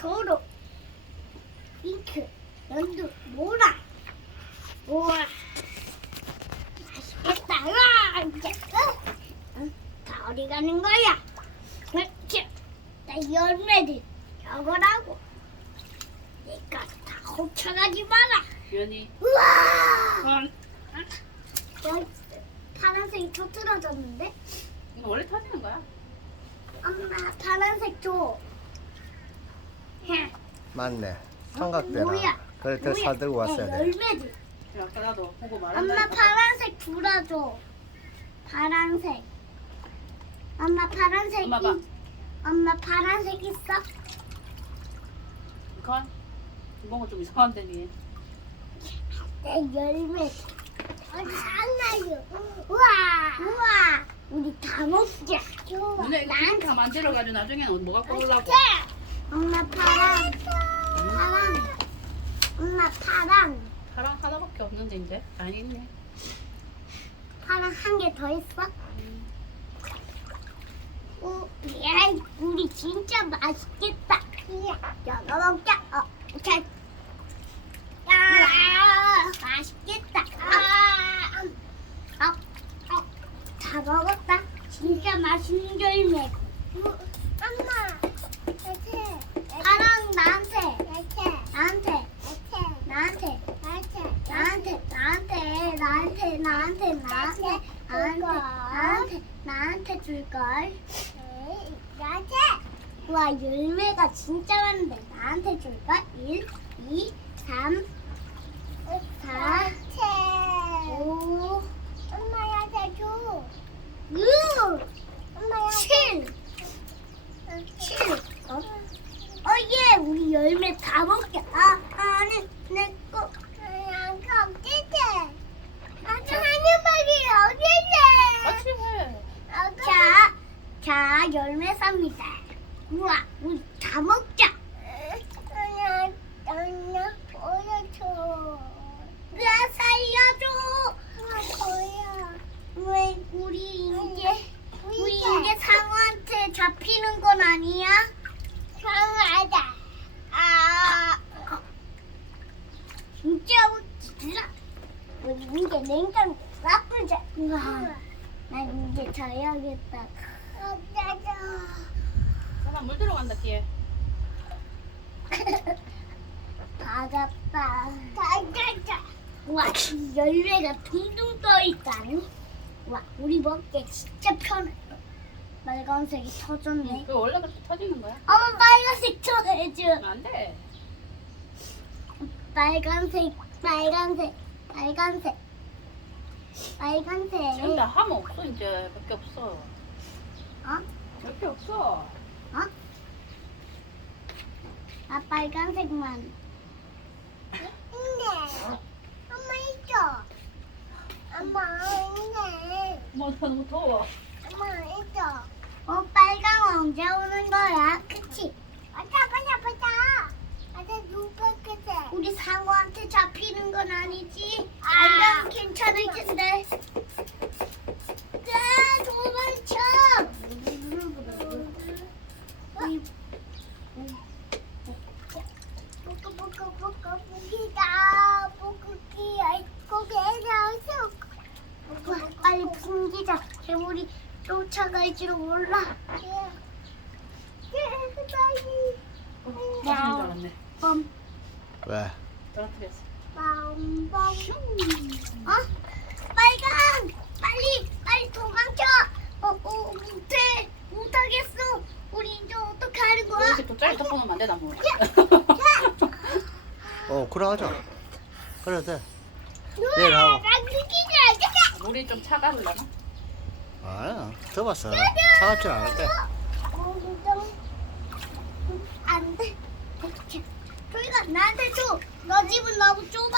초록, 핑크, 연두, 노랑. 우와, 맛있겠다. 우와, 이제 어? 응? 다 어디 가는 거야? 그렇지. 나 열매들 저거라고. 내가 다 훔쳐가지 마라. 유연이. 우와! 어, 여기 파란색이 터트려졌는데? 이거 원래 터지는 거야. 엄마 파란색 줘. 해. 맞네. 삼각대나. 그럴 때 뭐야? 사들고 왔어야 네, 돼. 열매들. 야, 아까 나도 보고 엄마 말한다. 파란색 주라줘. 파란색. 엄마 파란색. 엄마 봐. 이- 엄마 파란색 있어? 이건 뭔가 좀 이상한데 니. 내 열매. 어, 장난이요. 우와. 우와. 우리 다 먹자. 좋아. 이거 난 다 만들어가지고 나중에는 뭐가 꼴라고? 엄마 파랑. 파랑. 엄마 파랑. 파랑 하나밖에 없는데 이제 있네. 파랑 한 개 더 있어? 오, 야, 우리 진짜 맛있겠다. 이거 먹자. 어, 자. 야, 맛있겠다. 아, 어, 어, 다 먹었다. 진짜 맛있는 열매. 나한테, 나한테, 나한테 줄걸. 나한테? 와, 열매가 진짜 많은데 나한테 줄 걸? 1, 2, 3, 4, 5, 엄마한테 줘. 6, 엄마야 7, 7. 어? 어, 예, 우리 열매 다 먹자. 아, 아니, 내 거. 그냥 컴퓨터. 아주 하늘밖에 같이 어디서? 해. 자, 자, 열매 삽니다. 우와, 우리 다 먹자. 아니야, 아니야, 보여줘. 나 살려줘. 아, 뭐야? 왜 우리 이제 우리 이제 상어한테 잡히는 건 아니야? 상어하다. 아, 진짜 웃기다. 우리 이제 냉장고 나쁘자. 우와. 난 이제 자야겠다. 잠깐 물 들어간다 뒤에. 받았다. 와, 이 열매가 둥둥 떠 있다니. 와, 우리 먹기 진짜 편해. 빨간색이 터졌네. 그 원래 그렇게 터지는 거야? 엄마 빨간색 쳐내줘. 안 돼. 빨간색, 빨간색, 빨간색, 빨간색. 지금 다 하면 없어 이제 몇개 없어. 어? 몇개 없어. 어? 아 빨간색만. 있네. 엄마 있어. 엄마 있네. 뭐 너무 더워. 엄마 있어. 어 빨강 언제 오는 거야? 그치? 맞아 맞아 맞아. 맞아 누가 그래? 우리 상어한테 잡히는 건 아니지? 빨강 괜찮을 텐데. 자 도망쳐. 이 뽀끄뽀끄뽀끄기다 뽀끄기 아이고 배나서 풍기자 개울이 쫓아갈 줄 몰라 어, 터지는 줄 알았네. 빰 왜? 빰빰 떨어뜨렸어. 어? 빨강 빨리 빨리 도망쳐 어, 어 못해 못하겠어 우리 이제 어떻게 하는 거야 이렇게 또 짧게 보면 안 되나 뭐. 어, 그래 하자. 그래 돼. 내일 하고. 나 물이 좀 차가울라나? 아니야. 더봤어. 차갑진 않을 때. 안 돼. 저희가 나한테 줘. 너 집은 너무 좁아.